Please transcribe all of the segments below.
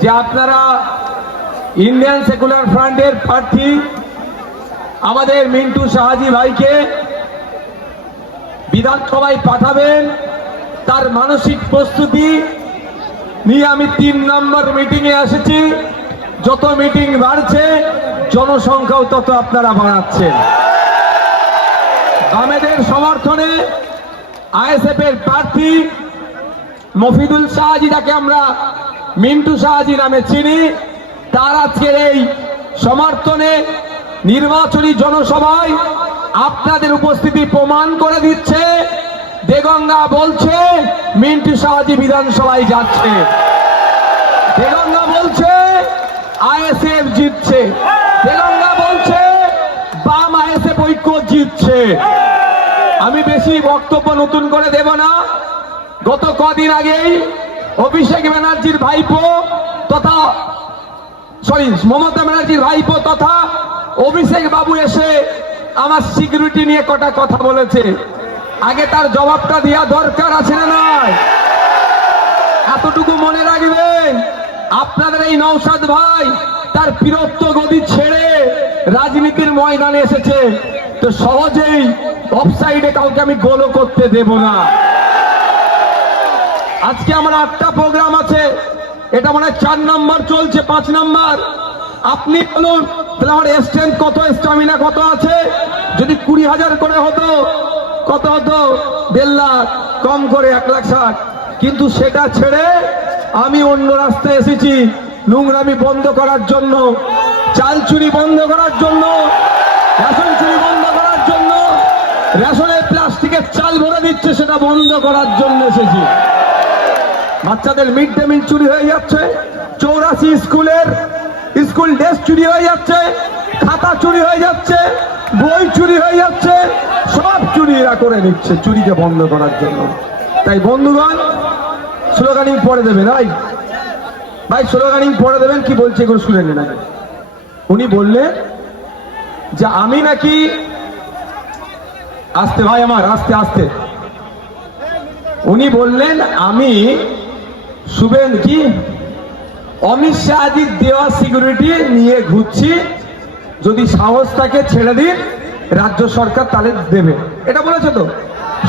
যে আপনারা Indian secular ফ্রন্টের প্রার্থী আমাদের মিন্টু শাহজি ভাইকে বিধানসভায় পাঠাবেন, তার মানসিক প্রস্তুতি নিয়ে আমি 3 নম্বর মিটিংয়ে এসেছি। যত মিটিং বাড়ছে জনসংখ্যাও তত আপনারা বাড়াচ্ছেন। বামেদের সমর্থনে আইএসএফ এর প্রার্থী মফিদুল শাহজি, যাকে আমরা মিন্টু শাহজি নামে চিনি, তার আজকের এই সমর্থনে নির্বাচনী জনসভায় আপনাদের উপস্থিতি প্রমাণ করে দিচ্ছে। দেগঙ্গা বলছে মিন্টু শাহজি বিধানসভায় যাচ্ছে, দেগঙ্গা বলছে আইএসএফ জিতছে, দেগঙ্গা বলছে বাম আইএসএফ ঐক্য জিতছে। আমি বেশি বক্তব্য নতুন করে দেব না। গত কদিন আগেই অভিষেক ব্যানার্জির ভাইপো তথা মমতা ব্যানার্জির ভাইপো তথা অভিষেক বাবু এসে আমার সিকিউরিটি নিয়ে কটা কথা বলেছে। আগে তার জবাবটা দেওয়া দরকার আছে না নয়? এতটুকু মনে রাখবেন, আপনাদের এই নওশাদ ভাই তার বীরত্ব গদি ছেড়ে রাজনীতির ময়দানে এসেছে, তো সহজেই অফসাইডে কাউকে আমি গোলও করতে দেব না। আজকে আমার 8টা প্রোগ্রাম আছে, এটা মানে 4 নম্বর চলছে, 5 নম্বর। আপনি বলুন তাহলে আমার স্ট্রেংথ কত, স্টামিনা কত আছে? যদি 20,000 করে হতো কত হতো? 1.5 লাখ, কম করে 1,60,000। কিন্তু সেটা ছেড়ে আমি অন্য রাস্তায় এসেছি নোংরামি বন্ধ করার জন্য, চাল চুরি বন্ধ করার জন্য, রেশন চুরি বন্ধ করার জন্য, রেশনে প্লাস্টিকের চাল ভরে দিচ্ছে সেটা বন্ধ করার জন্য এসেছি। বাচ্চাদের মিড ডে মিল চুরি হয়ে যাচ্ছে, 84 স্কুলের স্কুল ড্রেস চুরি হয়ে যাচ্ছে, খাতা চুরি হয়ে যাচ্ছে, বই চুরি হয়ে যাচ্ছে, সব চুরি এরা করে নিচ্ছে চুরিকে বন্ধ করার জন্য। তাই বন্ধুগণ, স্লোগানিং পড়ে দেবেন ভাই স্লোগানিং পড়ে দেবেন। কি বলছে এগুলো শুনে নেন আগে। উনি বললেন যে আমি নাকি, আস্তে ভাই আমার, আস্তে আস্তে। উনি বললেন আমি কি অমিত শাহজির দেওয়া সিকিউরিটি নিয়ে ঘুরছি, যদি সাহস থাকে ছেড়ে দিন, রাজ্য সরকার তাহলে দেবে। এটা বলেছে তো?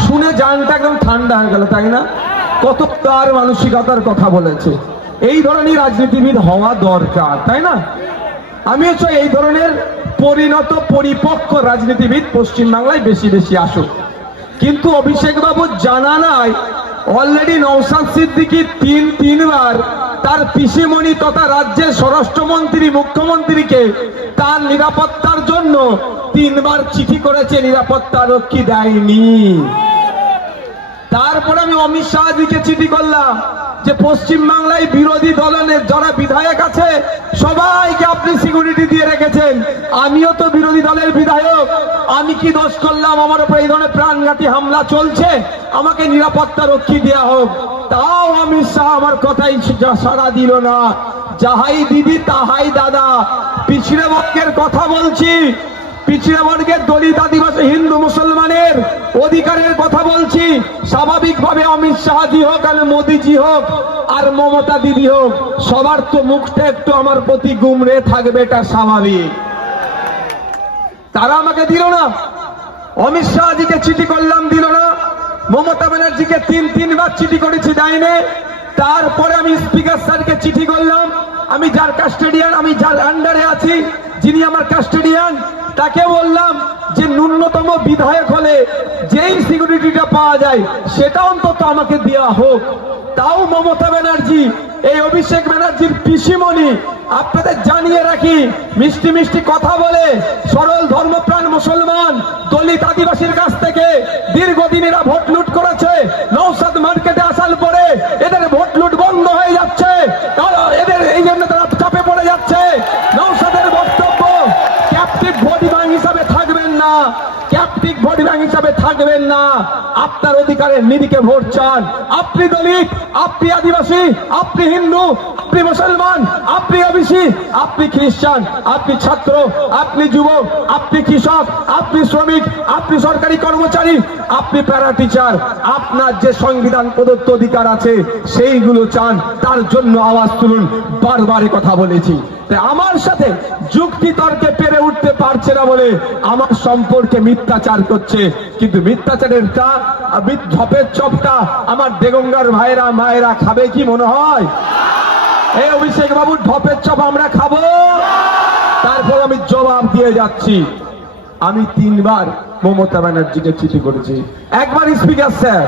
শুনে জানটা একদম ঠান্ডা হয়ে গেল, তাই না? কত তার মানসিকতার কথা বলেছে। এই ধরনের রাজনীতিবিদ হওয়া দরকার, তাই না? আমিও চাই এই ধরনের পরিণত পরিপক্ক রাজনীতিবিদ পশ্চিমবাংলায় বেশি বেশি আসুক। কিন্তু অভিষেক বাবু জানা নাই অলরেডি নওশাদ সিদ্দিকী 3বার তার পিসিমণি তথা রাজ্যের স্বরাষ্ট্রমন্ত্রী মুখ্যমন্ত্রীকে তার নিরাপত্তার জন্য 3বার চিঠি করেছে, নিরাপত্তা রক্ষী দেয়নি। তারপরে আমি অমিত শাহজিকে চিঠি করলাম যে পশ্চিমবাংলায় বিরোধী দলের যারা বিধায়ক আছে সবাইকে আপনি সিকিউরিটি দিয়ে রেখেছেন, আমিও তো বিরোধী দলের বিধায়ক, আমি কি দোষ করলাম? আমার উপর এই ধরনের প্রাণঘাতী হামলা চলছে, আমাকে নিরাপত্তা রক্ষী দেওয়া হোক। তাও অমিত শাহ আমার কথাই সাড়া দিল না। যাহাই দিদি তাহাই দাদা। পিছড়ে বর্গের কথা বলছি, পিছড়ে বর্গের দলিত আদিবাসী হিন্দু মুসলমানের অধিকারের কথা বলছি। স্বাভাবিকভাবে অমিত শাহজি হোক আর মোদীজি হোক আর মমতা দিদি হোক, সবার তো মুখটা একটু আমার প্রতি গুমড়ে থাকবে, এটা স্বাভাবিক। তারা আমাকে দিল না। অমিত শাহজিকে চিঠি করলাম, দিল না। মমতা ব্যানার্জিকে 3বার চিঠি করেছি, দেয়নি। তারপরে আমি স্পিকার স্যারকে চিঠি করলাম, আমি যার কাস্টোডিয়ান, আমি যার আন্ডারে আছি, যিনি আমার কাস্টোডিয়ান, তাকে বললাম যে ন্যূনতম বিধায়ক হলে যেই সিকিউরিটিটা পাওয়া যায় সেটা অন্তত আমাকে দেওয়া হোক। তাও মমতা ব্যানার্জি, এই অভিষেক ব্যানার্জির পিসিমণি, আপনাদের জানিয়ে রাখি, মিষ্টি মিষ্টি কথা বলে সরল ধর্মপ্রাণ মুসলমান দলিত আদিবাসীর কাছ থেকে দীর্ঘদিন এরা ভোট লুট করেছে। নওশাদ মার্কেটে আসার পরে এদের ভোট লুট বন্ধ হয়ে যাচ্ছে, এদের এই জন্য তারা চাপে পড়ে যাচ্ছে। নওশাদের বক্তব্য ক্যাপটিভ ভোট ব্যাংক হিসাবে থাকবেন না, ক্যাপটিভ ভোট ব্যাংক হিসাবে থাকবেন না। আপনার অধিকারের সরকারের নিধিকে ভোট চান। আপনি দলিত, আপনি আদিবাসী, আপনি হিন্দু, আপনি মুসলমান, আপনি ওবিসি, আপনি খ্রিস্টান, আপনি ছাত্র, আপনি যুবক, আপনি কৃষক, আপনি শ্রমিক, আপনি সরকারি কর্মচারী, আপনি প্যারা টিচার, আপনার যে সংবিধান প্রদত্ত অধিকার আছে সেইগুলো চান, তার জন্য আওয়াজ তুলুন। বারবার কথা বলেছি, তাই আমার সাথে যুক্তি তর্কে পেরে উঠতে পারছে না বলে আমার সম্পর্কে মিথ্যাচার করছে। কিন্তু মিথ্যাচারের ঝপের চপটা আমার দেগঙ্গার ভাইরা মায়েরা খাবে কি মনে হয়? এই অভিষেক বাবুর ঢপের চপ আমরা খাবো? তারপর আমি জবাব দিয়ে যাচ্ছি। আমি 3 বার মমতা ব্যানার্জিকে চিঠি করেছি, একবার স্পিকার স্যার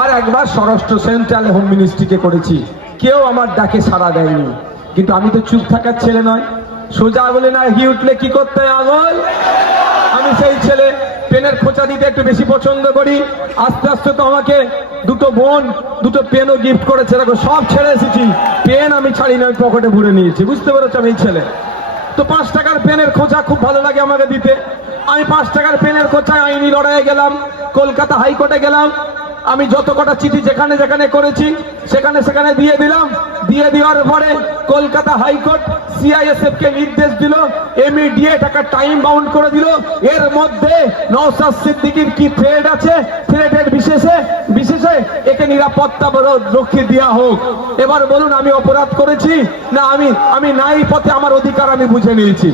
আর একবার স্বরাষ্ট্র সেন্ট্রাল হোম মিনিস্ট্রিকে করেছি। কেউ আমার ডাকে সাড়া দেয়নি। কিন্তু আমি তো চুপ থাকার ছেলে নয়, সোজা আঙুলে না ঘি উঠলে কি করতে হয় আঙুল। আমি সেই ছেলে, পেনের খোঁচা দিতে একটু বেশি পছন্দ করি। আস্তে আস্তে তো আমাকে দুটো বোন দুটো পেনও গিফট করেছে, দেখো সব ছেড়ে এসেছি। পেন আমি ছাড়ি না, আমি পকেটে ভরে নিয়েছি, বুঝতে পেরেছো? আমি এই ছেলে তো 5 টাকার পেনের খোঁচা খুব ভালো লাগে আমাকে দিতে। আমি 5 টাকার পেনের খোঁচায় আইনি লড়াইয়ে গেলাম, কলকাতা হাইকোর্টে গেলাম। আমি যত কটা চিঠি যেখানে যেখানে করেছি সেখানে সেখানে দিয়ে দিলাম। দিয়ে দেওয়ার পরে কলকাতা হাইকোর্ট সিআইএসএফ কে নির্দেশ দিল, ইমিডিয়েট একটা টাইম বাউন্ড করে দিল। এর মধ্যে নওশাদ সিদ্দিকীর কি থ্রেড আছে, থ্রেডের বিশেষে একে নিরাপত্তা রক্ষী দেওয়া হোক। এবার বলুন, আমি অপরাধ করেছি না? আমি নাই পথে আমার অধিকার আমি বুঝে নিয়েছি।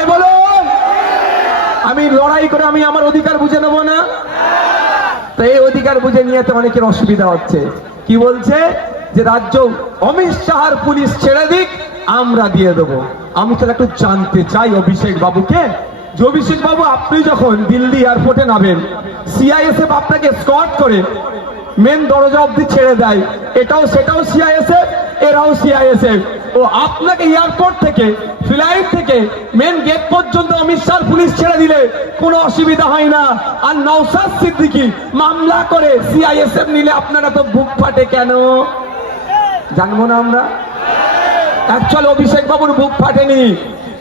এই বলুন, আমি লড়াই করে আমি আমার অধিকার বুঝে নেবো না? তো এই অধিকার বুঝে নিয়ে তো অনেকের অসুবিধা হচ্ছে। কি বলছে যে রাজ্য অমিত শাহর পুলিশ ছেড়ে দিক, আমরা দিয়ে দেবো। আমি তো একটু জানতে চাই অভিষেক বাবুকে, যে অভিষেক বাবু আপনি যখন দিল্লি এয়ারপোর্টে নামেন, সিআইএসএফ আপনাকে স্কট করে মেন দরজা অব্দি ছেড়ে দেয়, সেটাও সিআইএসএফ, এরাও সিআইএসএফ। ও আপনাকে এয়ারপোর্ট থেকে, ফ্লাইট থেকে মেন গেট পর্যন্ত অমিত শাহ পুলিশ ছেড়ে দিলে কোনো অসুবিধা হয় না। আর নওশাদ সিদ্দিকী মামলা করে সিআইএসএফ নিলে আপনারা তো বুক ফাটে কেন? জানবো না আমরা? অ্যাকচুয়ালি অভিষেক বাবুর বুক ফাটেনি।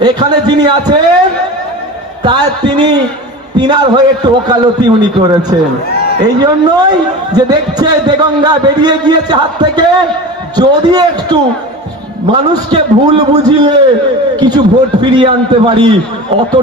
এখানে যিনি আছেন তিনার হয়ে একটু ওকালতি উনি করেছেন। এই জন্যই যে দেখছে দেগঙ্গা বেরিয়ে গিয়েছে হাত থেকে, যদি একটু মানুষকে ভুল বুঝিয়ে কিছু ভোট ফিরিয়ে আনতে পারি, অত